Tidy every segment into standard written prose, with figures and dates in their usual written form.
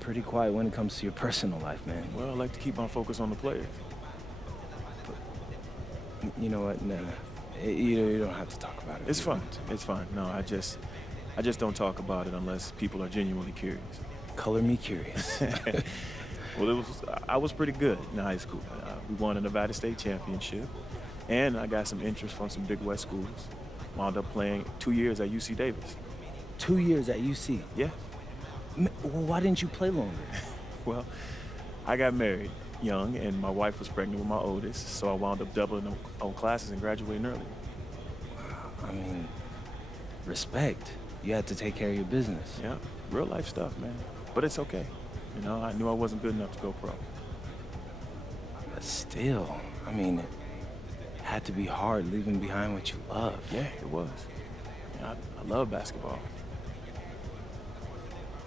pretty quiet when it comes to your personal life, man. Well, I like to keep my focus on the players. You know what? Nah. You don't have to talk about it. It's fine. It's fine. No, I just don't talk about it unless people are genuinely curious. Color me curious. Well, I was pretty good in high school. We won a Nevada State championship, and I got some interest from some Big West schools. Wound up playing 2 years at UC Davis. 2 years at UC? Yeah. Well, why didn't you play longer? Well, I got married young, and my wife was pregnant with my oldest, so I wound up doubling on classes and graduating early. I mean, respect. You had to take care of your business. Yeah, real life stuff, man. But it's okay. You know, I knew I wasn't good enough to go pro. But still, I mean, it had to be hard leaving behind what you love. Yeah, it was. Yeah, I love basketball.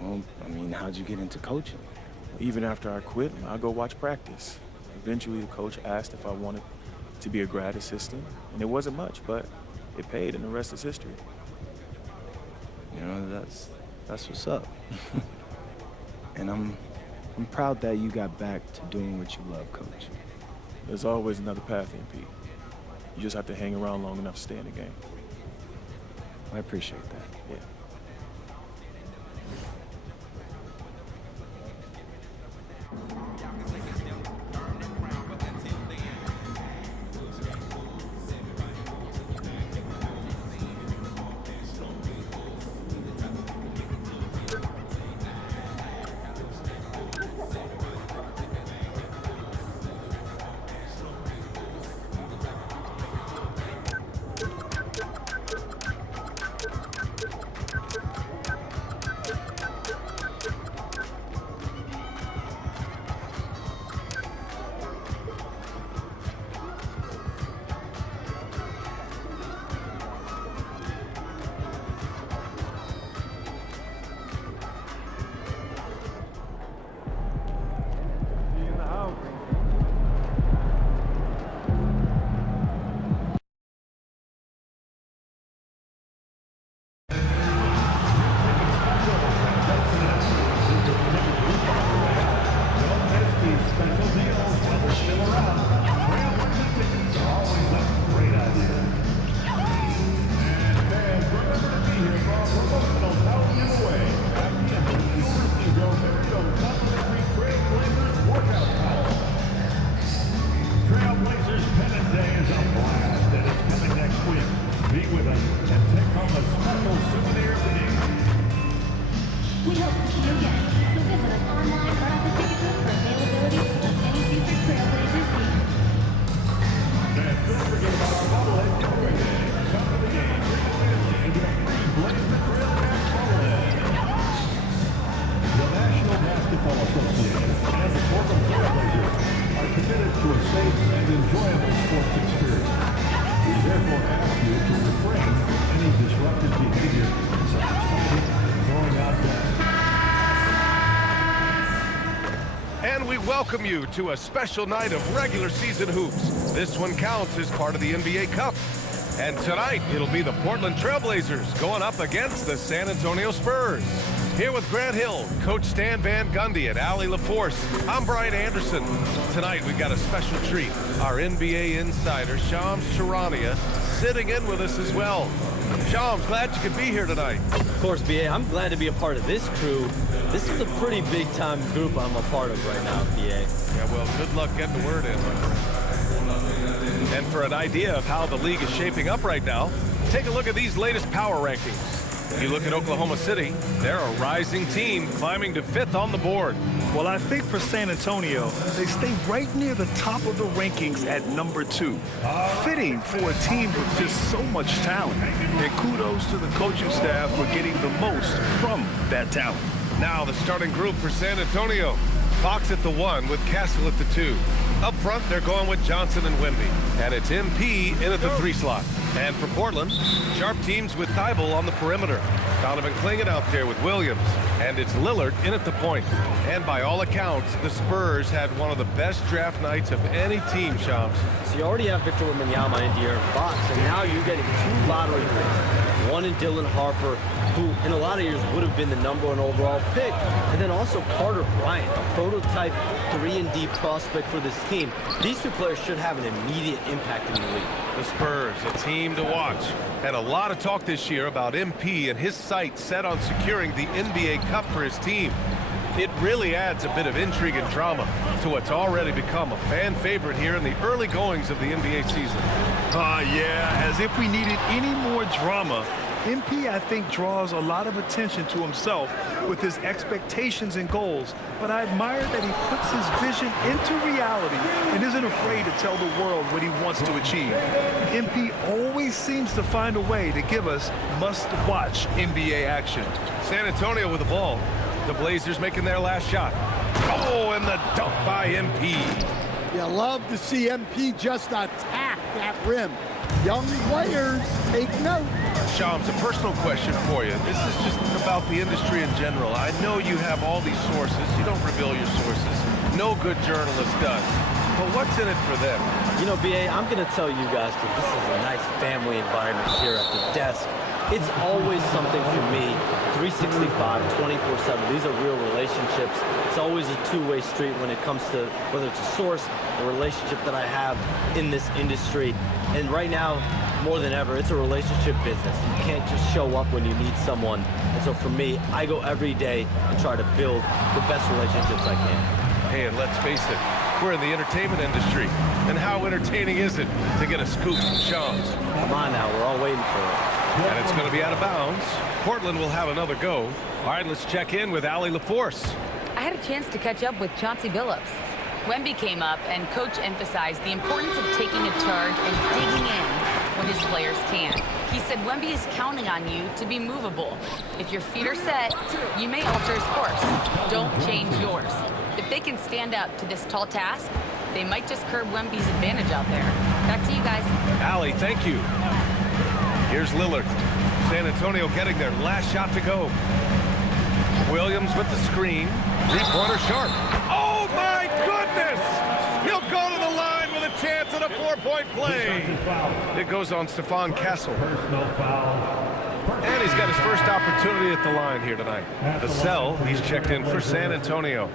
Well, I mean, how'd you get into coaching? Even after I quit, I'd go watch practice. Eventually, the coach asked if I wanted to be a grad assistant, and it wasn't much, but it paid, and the rest is history. You know, that's what's up. And I'm proud that you got back to doing what you love, Coach. There's always another path in, Pete. You just have to hang around long enough to stay in the game. I appreciate that. Yeah. Welcome you to a special night of regular season hoops. This one counts as part of the NBA Cup. And tonight, it'll be the Portland Trailblazers going up against the San Antonio Spurs. Here with Grant Hill, Coach Stan Van Gundy, and Allie LaForce, I'm Brian Anderson. Tonight, we've got a special treat. Our NBA insider, Shams Charania, sitting in with us as well. Shams, glad you could be here tonight. Of course, BA. I'm glad to be a part of this crew. This is a pretty big-time group I'm a part of right now, BA. Yeah, well, good luck getting the word in, my friend. And for an idea of how the league is shaping up right now, take a look at these latest power rankings. If you look at Oklahoma City, they're a rising team climbing to 5th on the board. Well, I think for San Antonio, they stay right near the top of the rankings at number 2. Fitting for a team with just so much talent. And kudos to the coaching staff for getting the most from that talent. Now the starting group for San Antonio. Fox at the 1 with Castle at the 2. Up front, they're going with Johnson and Wemby. And it's MP in at the 3 slot. And for Portland, sharp teams with Thibault on the perimeter. Donovan Clingan out there with Williams. And it's Lillard in at the point. And by all accounts, the Spurs had one of the best draft nights of any team, Shams. So you already have Victor Wembanyama and De'Aaron Fox, and now you're getting 2 lottery picks. one in Dylan Harper, who in a lot of years would have been the #1 overall pick, and then also Carter Bryant, a prototype 3-and-D prospect for this team. These two players should have an immediate impact in the league. The Spurs, a team to watch. And a lot of talk this year about MP and his sights set on securing the NBA Cup for his team. It really adds a bit of intrigue and drama to what's already become a fan favorite here in the early goings of the NBA season. Yeah, as if we needed any more drama. MP, I think, draws a lot of attention to himself with his expectations and goals, but I admire that he puts his vision into reality and isn't afraid to tell the world what he wants to achieve. MP always seems to find a way to give us must-watch NBA action. San Antonio with the ball. The Blazers making their last shot. Oh, and the dunk by MP. You love to see MP just attack that rim. Young players, take note. Shams, a personal question for you. This is just about the industry in general. I know you have all these sources. You don't reveal your sources. No good journalist does. But what's in it for them? You know, BA, I'm going to tell you guys, because this is a nice family environment here at the desk. It's always something for me, 365, 24/7. These are real relationships. It's always a two-way street when it comes to whether it's a source, a relationship that I have in this industry. And right now, more than ever, it's a relationship business. You can't just show up when you need someone. And so for me, I go every day and try to build the best relationships I can. Hey, and let's face it, we're in the entertainment industry. And how entertaining is it to get a scoop from Shams? Come on now, we're all waiting for it. And it's going to be out of bounds. Portland will have another go. All right, let's check in with Allie LaForce. I had a chance to catch up with Chauncey Billups. Wemby came up, and Coach emphasized the importance of taking a charge and digging in when his players can. He said Wemby is counting on you to be movable. If your feet are set, you may alter his course. Don't change yours. If they can stand up to this tall task, they might just curb Wemby's advantage out there. Back to you guys. Allie, thank you. Here's Lillard. San Antonio getting their last shot to go. Williams with the screen. Three-pointer Sharp. Oh, my goodness! He'll go to the line with a chance at a 4-point play. It goes on Stephon Castle. And he's got his first opportunity at the line here tonight. Vassell, he's checked in for San Antonio.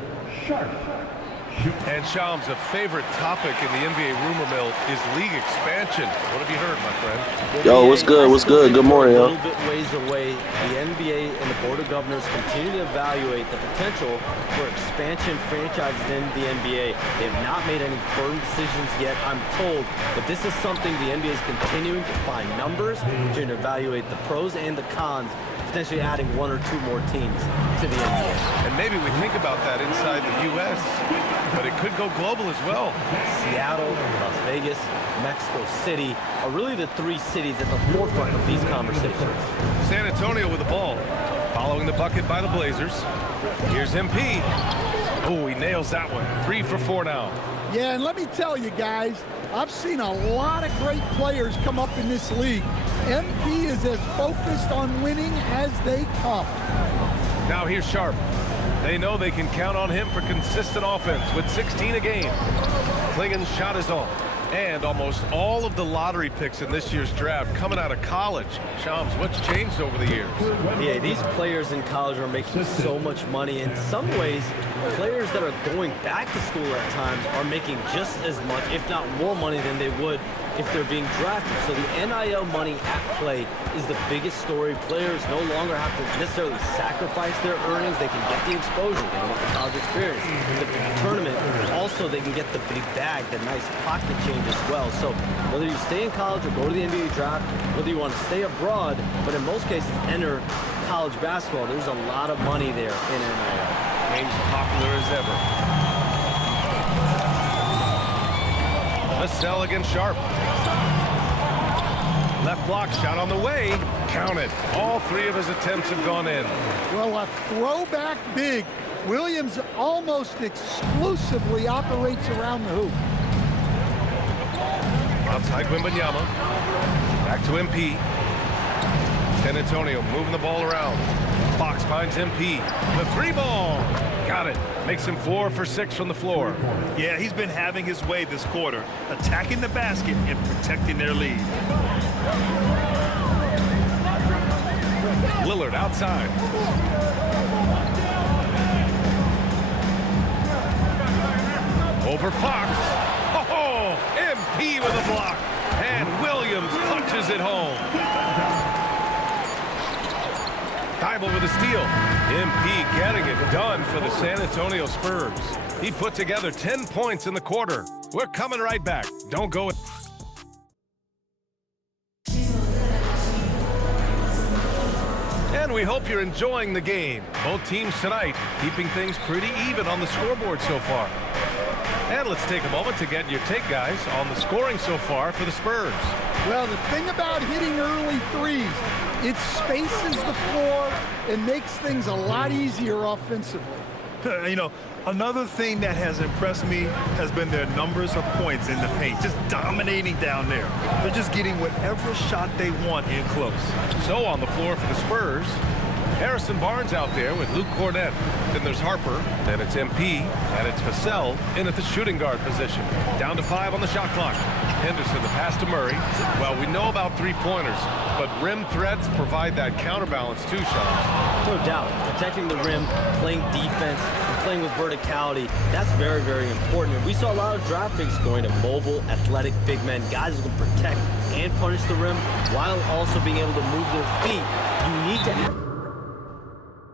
And Shams, a favorite topic in the NBA rumor mill is league expansion. What have you heard, my friend? Yo, what's good? What's good? Good morning, A yo. little bit ways away, the NBA and the Board of Governors continue to evaluate the potential for expansion franchises in the NBA. They have not made any firm decisions yet, I'm told, but this is something the NBA is continuing to find numbers, continuing to evaluate the pros and the cons, potentially adding 1 or 2 more teams to the NBA. And maybe we think about that inside the U.S., but it could go global as well. Seattle, Las Vegas, Mexico City are really the 3 cities at the forefront of these conversations. San Antonio with the ball, following the bucket by the Blazers. Here's MP. Oh, he nails that one. 3 for 4 now. Yeah, and let me tell you guys, I've seen a lot of great players come up in this league. MP is as focused on winning as they come. Now here's Sharp. They know they can count on him for consistent offense with 16 a game. Klingen's shot is off. And almost all of the lottery picks in this year's draft coming out of college. Shams, what's changed over the years? Yeah, these players in college are making so much money. In some ways, players that are going back to school at times are making just as much, if not more money than they would if they're being drafted. So the NIL money at play is the biggest story. Players no longer have to necessarily sacrifice their earnings. They can get the exposure, they can get the college experience, the tournament. Also, they can get the big bag, the nice pocket change as well. So whether you stay in college or go to the NBA draft, whether you want to stay abroad, but in most cases enter college basketball, there's a lot of money there in NIL. Game's popular as ever. Vassell against Sharp. Left block shot on the way. Counted. All 3 of his attempts have gone in. Well, a throwback big. Williams almost exclusively operates around the hoop. Outside Wembanyama. Back to MP. San Antonio moving the ball around. Fox finds MP. The 3 ball. Got it. Makes him 4 for 6 from the floor. Yeah, he's been having his way this quarter, attacking the basket and protecting their lead. Lillard outside. Over Fox. Oh, MP with a block. And Williams punches it home. TiME with a steal. MP getting it done for the San Antonio Spurs. He put together 10 points in the quarter. We're coming right back. Don't go. And we hope you're enjoying the game. Both teams tonight keeping things pretty even on the scoreboard so far. And let's take a moment to get your take, guys, on the scoring so far for the Spurs. Well, the thing about hitting early threes, it spaces the floor and makes things a lot easier offensively. You know, another thing that has impressed me has been their numbers of points in the paint, just dominating down there. They're just getting whatever shot they want in close. So on the floor for the Spurs, Harrison Barnes out there with Luke Cornett. Then there's Harper, then it's MP, and it's Vassell in at the shooting guard position. Down to 5 on the shot clock. Henderson, the pass to Murray. Well, we know about three-pointers, but rim threats provide that counterbalance too, Sean. No doubt. Protecting the rim, playing defense, and playing with verticality, that's very, very important. And we saw a lot of draft picks going to mobile, athletic big men, guys who can protect and punish the rim while also being able to move their feet. You need to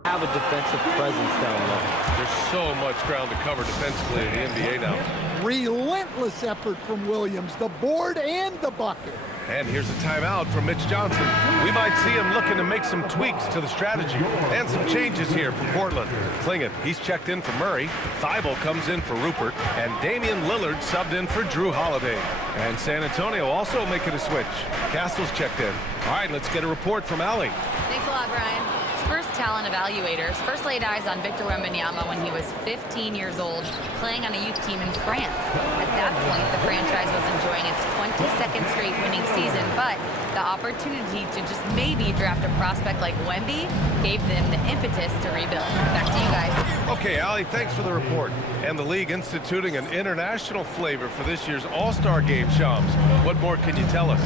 have a defensive presence down low. There's so much ground to cover defensively in the NBA now. Relentless effort from Williams, the board and the bucket. And here's a timeout from Mitch Johnson. We might see him looking to make some tweaks to the strategy. And some changes here for Portland. Klingett, he's checked in for Murray. Thibault comes in for Rupert. And Damian Lillard subbed in for Drew Holiday. And San Antonio also making a switch. Castle's checked in. All right, let's get a report from Allie. Thanks a lot, Brian. Spurs talent evaluators first laid eyes on Victor Wembanyama when he was 15 years old, playing on a youth team in France. At that point, the franchise was enjoying its 22nd straight winning season, but the opportunity to just maybe draft a prospect like Wemby gave them the impetus to rebuild. Back to you guys. Okay, Allie, thanks for the report. And the league instituting an international flavor for this year's All-Star Game, Shams. What more can you tell us?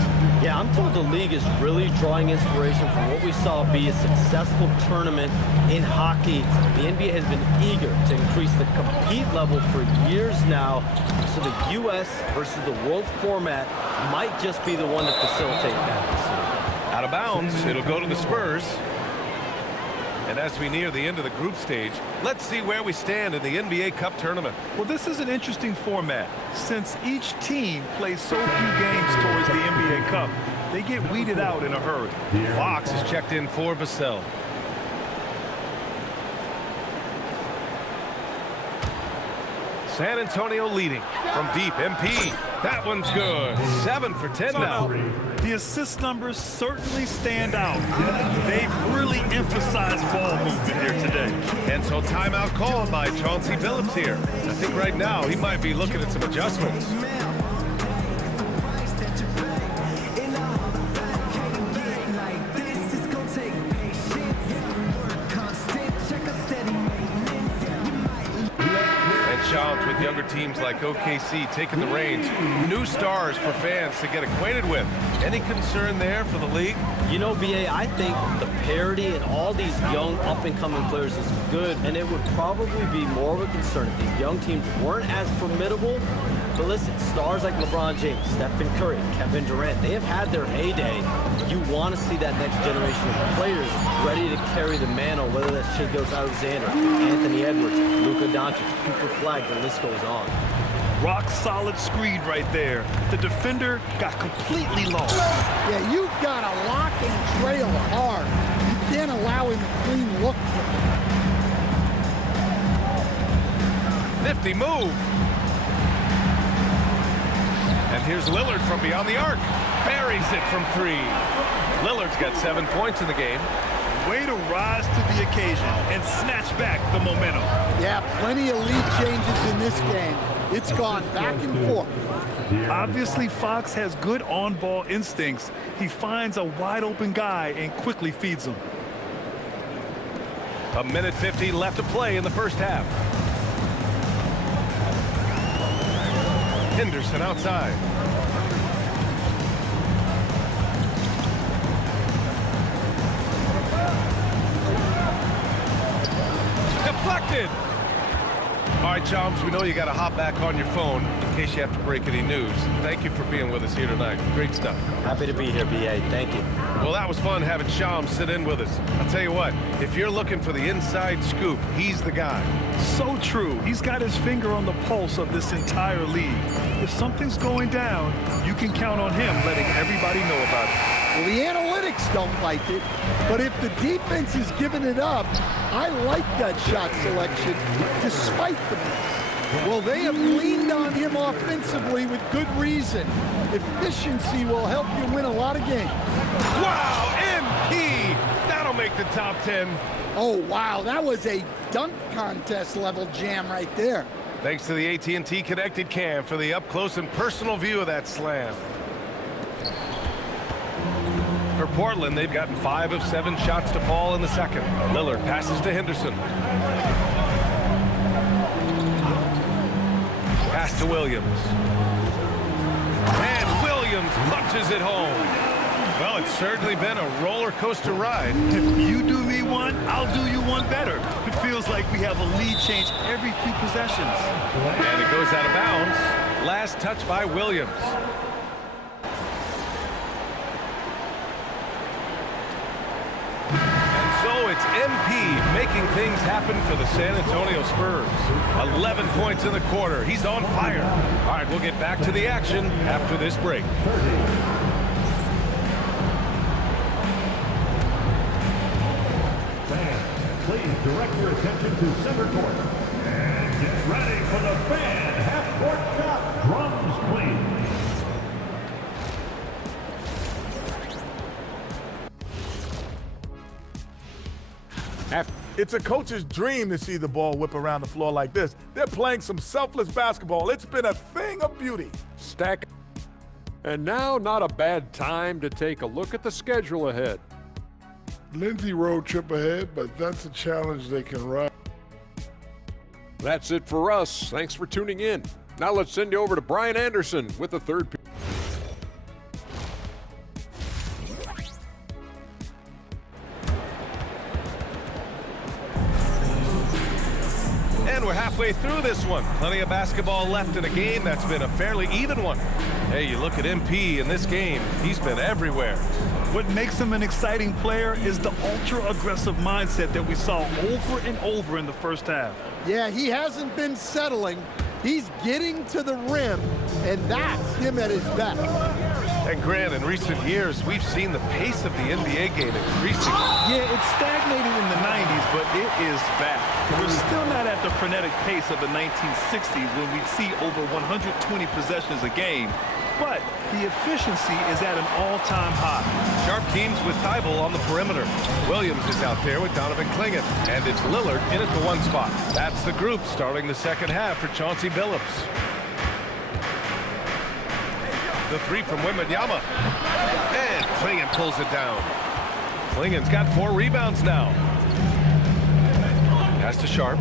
Yeah, I'm told the league is really drawing inspiration from what we saw be a successful tournament in hockey. The NBA has been eager to increase the compete level for years now, so the U.S. versus the world format might just be the one to facilitate that this year. Out of bounds, it'll go to the Spurs. And as we near the end of the group stage, let's see where we stand in the NBA Cup tournament. Well, this is an interesting format. Since each team plays so few games towards the NBA Cup, they get weeded out in a hurry. Fox is checked in for Vassell. San Antonio leading from deep. MP, that one's good. 7 for 10 now. The assist numbers certainly stand out. They've really emphasized ball movement here today. And so timeout called by Chauncey Billups here. I think right now he might be looking at some adjustments. Shams with younger teams like OKC taking the reins. New stars for fans to get acquainted with. Any concern there for the league? You know, BA, I think the parity in all these young up-and-coming players is good, and it would probably be more of a concern if these young teams weren't as formidable. But listen, stars like LeBron James, Stephen Curry, Kevin Durant, they have had their heyday. You want to see that next generation of players ready to carry the mantle, whether that's Shai Gilgeous-Alexander, Anthony Edwards, Luka Doncic, Cooper Flag, the list goes on. Rock solid screen right there. The defender got completely lost. Yeah, you've got to lock and trail hard. You can't allow him a clean look. 50 move. And here's Lillard from beyond the arc. Buries it from 3. Lillard's got 7 points in the game. Way to rise to the occasion and snatch back the momentum. Yeah, plenty of lead changes in this game. It's gone back and forth. Obviously, Fox has good on-ball instincts. He finds a wide-open guy and quickly feeds him. 1:50 left to play in the first half. Henderson outside. deflected. All right, Chums, we know you got to hop back on your phone in case you have to break any news. Thank you for being with us here tonight. Great stuff. Happy to be here, BA. Thank you. Well, that was fun having Chums sit in with us. I'll tell you what, if you're looking for the inside scoop, he's the guy. So true. He's got his finger on the pulse of this entire league. If something's going down, you can count on him letting everybody know about it. Well, the analytics don't like it, but if the defense is giving it up, I like that shot selection despite the miss. Well, they have leaned on him offensively with good reason. Efficiency will help you win a lot of games. Wow, MP! That'll make the top 10. Oh, wow, that was a dunk contest level jam right there. Thanks to the AT&T Connected Cam for the up-close and personal view of that slam. For Portland, they've gotten 5 of 7 shots to fall in the second. Lillard passes to Henderson. Pass to Williams. And Williams punches it home. Well, it's certainly been a roller coaster ride. If you do me one, I'll do you one better. It feels like we have a lead change every few possessions. And it goes out of bounds. Last touch by Williams. So it's MP making things happen for the San Antonio Spurs. 11 points in the quarter. He's on fire. All right, we'll get back to the action after this break. Fans, please direct your attention to center court. And get ready for the fan half-court shot. Drums, please. It's a coach's dream to see the ball whip around the floor like this. They're playing some selfless basketball. It's been a thing of beauty. Stack. And now, not a bad time to take a look at the schedule ahead. Lindsay road trip ahead, but that's a challenge they can ride. That's it for us. Thanks for tuning in. Now let's send you over to Brian Anderson with the third period. And we're halfway through this one. Plenty of basketball left in a game that's been a fairly even one. Hey, you look at MP in this game, he's been everywhere. What makes him an exciting player is the ultra-aggressive mindset that we saw over and over in the first half. Yeah, he hasn't been settling. He's getting to the rim, and that's him at his best. And Grant, in recent years, we've seen the pace of the NBA game increasing. Yeah, it stagnated in the 90s, but it is back. We're still not at the frenetic pace of the 1960s when we'd see over 120 possessions a game, but the efficiency is at an all-time high. Sharp teams with TiME on the perimeter. Williams is out there with Donovan Clingan, and it's Lillard in at the 1 spot. That's the group starting the second half for Chauncey Billups. The 3 from Wembanyama. And Clingan pulls it down. Clingan's got 4 rebounds now. Pass to Sharp.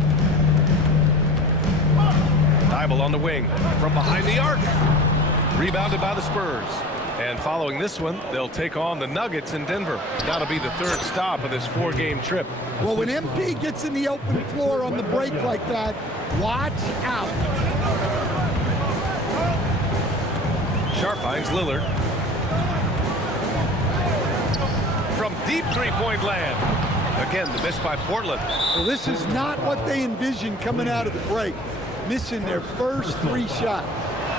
TiME on the wing from behind the arc. Rebounded by the Spurs. And following this one, they'll take on the Nuggets in Denver. That'll be the 3rd stop of this 4-game trip. Well, when MP gets in the open floor on the break like that, watch out. Sharp finds Lillard. From deep three-point land. Again, the miss by Portland. Well, this is not what they envisioned coming out of the break. Missing their first 3 shots.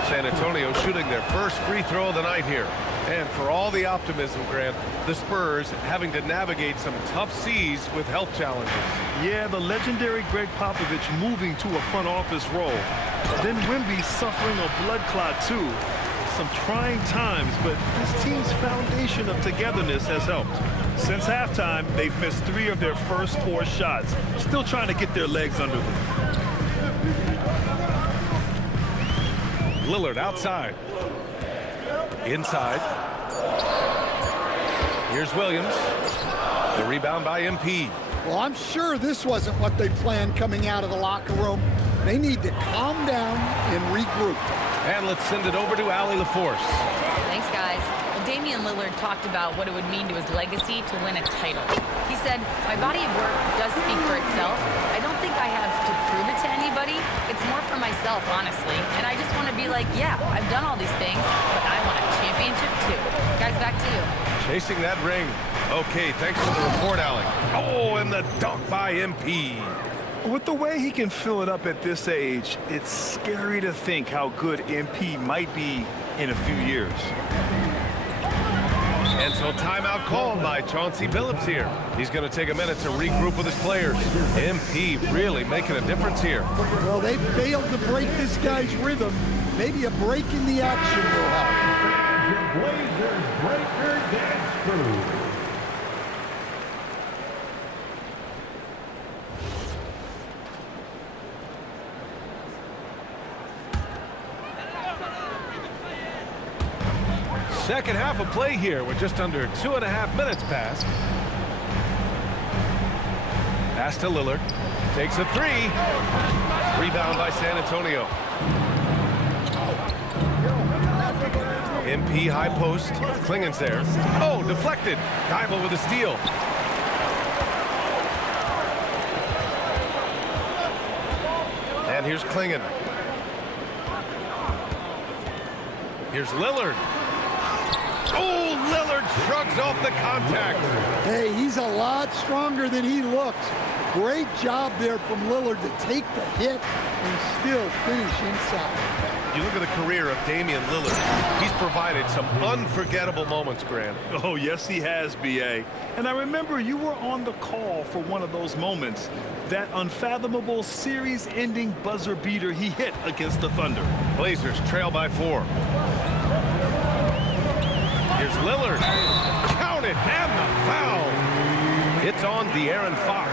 San Antonio shooting their first free throw of the night here. And for all the optimism, Grant, the Spurs having to navigate some tough seas with health challenges. Yeah, the legendary Greg Popovich moving to a front office role. Then Wemby suffering a blood clot too. Some trying times, but this team's foundation of togetherness has helped. Since halftime, they've missed 3 of their first 4 shots. Still trying to get their legs under them. Lillard outside. Inside. Here's Williams. The rebound by MP. Well, I'm sure this wasn't what they planned coming out of the locker room. They need to calm down and regroup. And let's send it over to Allie LaForce. Thanks, guys. Well, Damian Lillard talked about what it would mean to his legacy to win a title. He said, "My body of work does speak for itself. I don't think I have to prove it to anybody. It's more for myself, honestly. And I just want to be like, yeah, I've done all these things, but I want a championship too." Guys, back to you. Chasing that ring. Okay, thanks for the report, Alec. Oh, and the dunk by MP. With the way he can fill it up at this age, it's scary to think how good MP might be in a few years. And so timeout called by Chauncey Billups here. He's going to take a minute to regroup with his players. MP really making a difference here. Well, they failed to break this guy's rhythm. Maybe a break in the action will help. Blazers breaker dance crew. Second half of play here with just under 2.5 minutes passed. Pass to Lillard. Takes a three. Rebound by San Antonio. MP high post. Klingen's there. Oh, deflected. Thibault with a steal. And here's Klingen. Here's Lillard. Oh, Lillard shrugs off the contact. Hey, he's a lot stronger than he looks. Great job there from Lillard to take the hit and still finish inside. You look at the career of Damian Lillard. He's provided some unforgettable moments, Grant. Oh, yes, he has, B.A. And I remember you were on the call for one of those moments, that unfathomable series-ending buzzer beater he hit against the Thunder. Blazers trail by 4. Here's Lillard. Count it, and the foul. It's on De'Aaron Fox.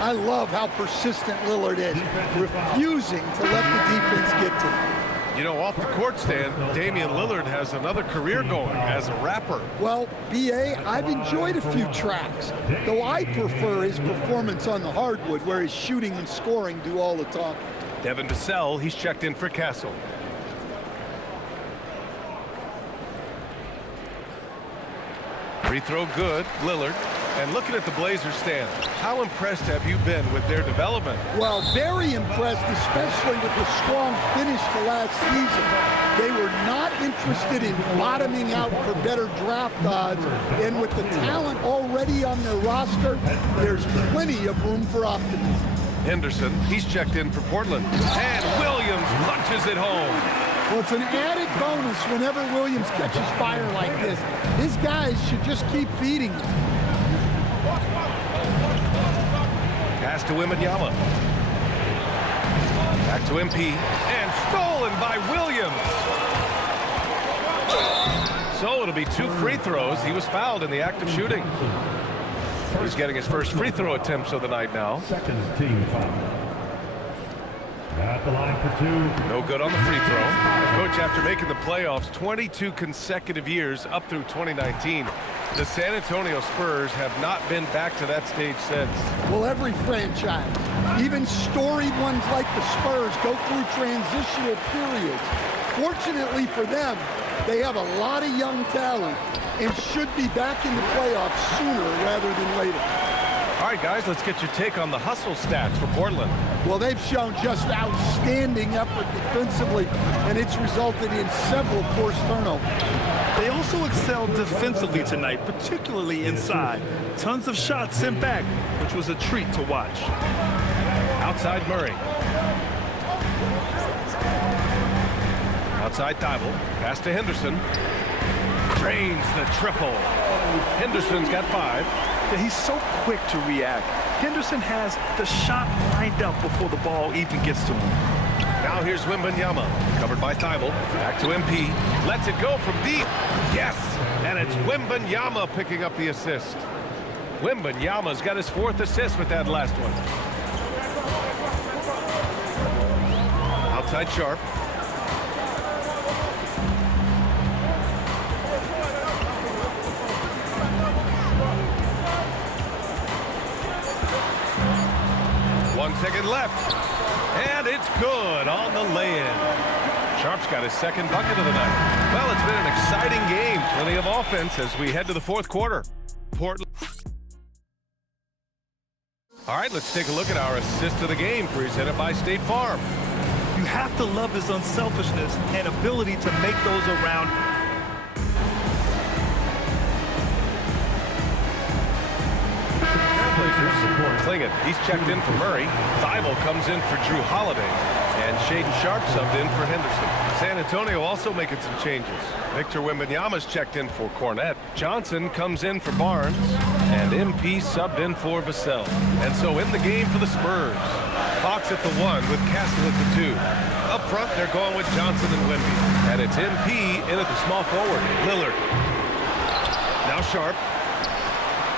I love how persistent Lillard is, refusing to let the defense get to him. You know, off the court stand, Damian Lillard has another career going as a rapper. Well, B.A., I've enjoyed a few tracks, though I prefer his performance on the hardwood, where his shooting and scoring do all the talking. Devin Vassell, he's checked in for Castle. Free throw good, Lillard. And looking at the Blazers stand, how impressed have you been with their development? Well, very impressed, especially with the strong finish to last season. They were not interested in bottoming out for better draft odds, and with the talent already on their roster, there's plenty of room for optimism. Henderson, he's checked in for Portland. And Williams punches it home. Well, it's an added bonus whenever Williams catches fire like this. His guys should just keep feeding him. Pass to Wembanyama. Back to MP. And stolen by Williams. So it'll be 2 free throws. He was fouled in the act of shooting. He's getting his first free throw attempts of the night now. Second team foul. At the line for 2. No good on the free throw. Coach, after making the playoffs 22 consecutive years up through 2019, the San Antonio Spurs have not been back to that stage since. Well, every franchise, even storied ones like the Spurs, go through transitional periods. Fortunately for them, they have a lot of young talent and should be back in the playoffs sooner rather than later. All right, guys, let's get your take on the hustle stats for Portland. Well, they've shown just outstanding effort defensively, and it's resulted in several forced turnovers. They also excelled defensively tonight, particularly inside. Tons of shots sent back, which was a treat to watch. Outside Murray. Outside Thibault. Pass to Henderson. Drains the triple. Henderson's got 5. He's so quick to react. Henderson has the shot lined up before the ball even gets to him. Now here's Wembanyama, covered by Thibault. Back to MP. Lets it go from deep. Yes! And it's Wembanyama picking up the assist. Wembanyama's got his 4th assist with that last one. Outside Sharp. One second left, and it's good on the lay-in. Sharp's got his second bucket of the night. Well, it's been an exciting game. Plenty of offense as we head to the fourth quarter. Portland. All right, let's take a look at our assist of the game presented by State Farm. You have to love his unselfishness and ability to make those around. Klingett, he's checked in for Murray. TiME comes in for Drew Holiday. And Shaden Sharp subbed in for Henderson. San Antonio also making some changes. Victor Wembanyama's checked in for Cornette. Johnson comes in for Barnes. And MP subbed in for Vassell. And so in the game for the Spurs, Fox at the 1 with Castle at the 2. Up front, they're going with Johnson and Wemby. And it's MP in at the small forward, Lillard. Now Sharp.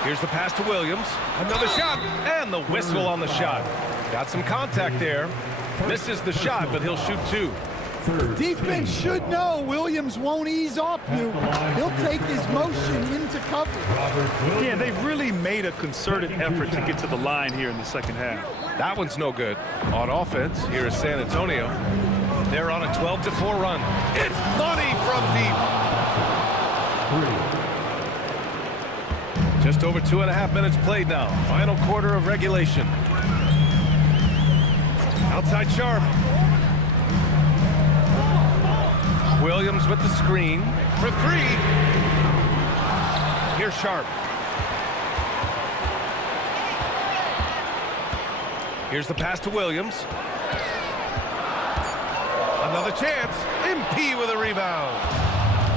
Here's the pass to Williams. Another shot, and the whistle on the shot. Got some contact there. Misses the shot, but he'll shoot 2. Defense should know Williams won't ease off you. He'll take his motion into cover. Yeah, they've really made a concerted effort to get to the line here in the second half. That one's no good. On offense, here is San Antonio. They're on a 12-4 run. It's money from deep. Just over 2.5 minutes played now. Final quarter of regulation. Outside Sharp. Williams with the screen for 3. Here's Sharp. Here's the pass to Williams. Another chance. MP with a rebound.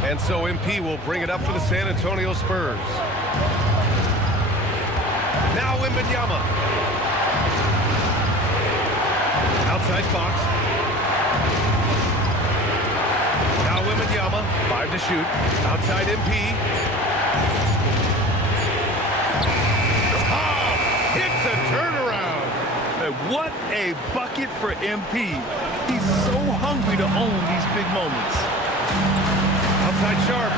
And so MP will bring it up for the San Antonio Spurs. Now Wembanyama. Outside Fox. Now Wembanyama. 5 to shoot. Outside MP. Oh, it's a turnaround. What a bucket for MP. He's so hungry to own these big moments. Outside Sharp.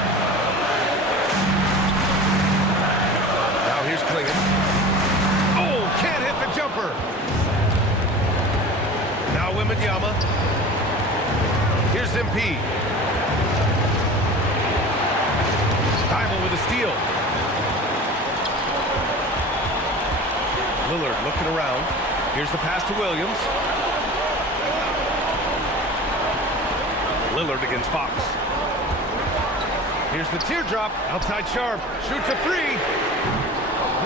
Now here's Klingett. Oh, can't hit the jumper. Now Wembanyama. Here's MP. TiME with a steal. Lillard looking around. Here's the pass to Williams. Lillard against Fox. Here's the teardrop. Outside Sharp. Shoots a 3.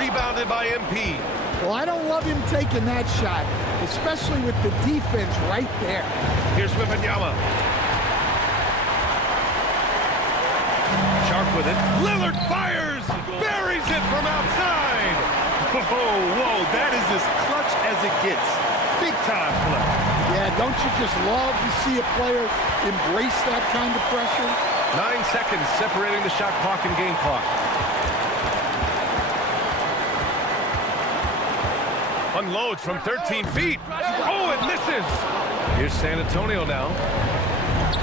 Rebounded by MP. Well, I don't love him taking that shot, especially with the defense right there. Here's Wembanyama. Sharp with it. Lillard fires. Buries it from outside. Whoa, that is as clutch as it gets. Big time play. Yeah, don't you just love to see a player embrace that kind of pressure? 9 seconds separating the shot clock and game clock. Unloads from 13 feet. Oh, it misses. Here's San Antonio now.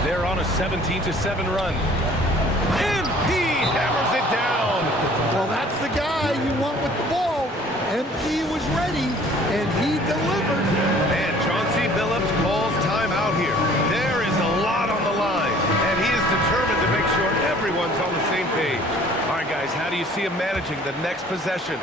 They're on a 17-7 run. MP hammers it down. Well, that's the guy you want with the ball. MP was ready, and he delivered. And Chauncey Billups calls timeout here. There is a lot on the line, and he is determined to make sure everyone's on the same page. All right, guys, how do you see him managing the next possession?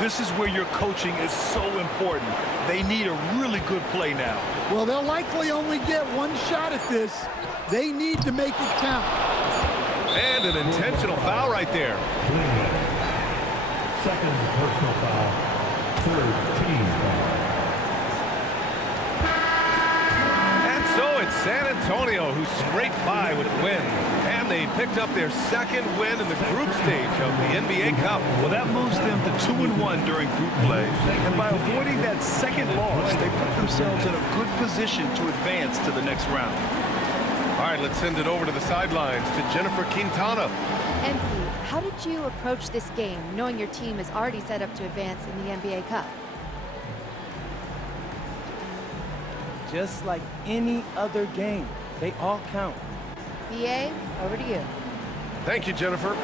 This is where your coaching is so important. They need a really good play now. Well, they'll likely only get one shot at this. They need to make it count. And an intentional foul right there. Second personal foul. Third team foul. And so it's San Antonio who scraped by with the win. And they picked up their second win in the group stage of the NBA Cup. Well, that moves them to 2-1 during group play. And by avoiding that second loss, they put themselves in a good position to advance to the next round. All right, let's send it over to the sidelines to Jennifer Quintana. MP, how did you approach this game, knowing your team is already set up to advance in the NBA Cup? Just like any other game, they all count. BA, over to you. Thank you, Jennifer.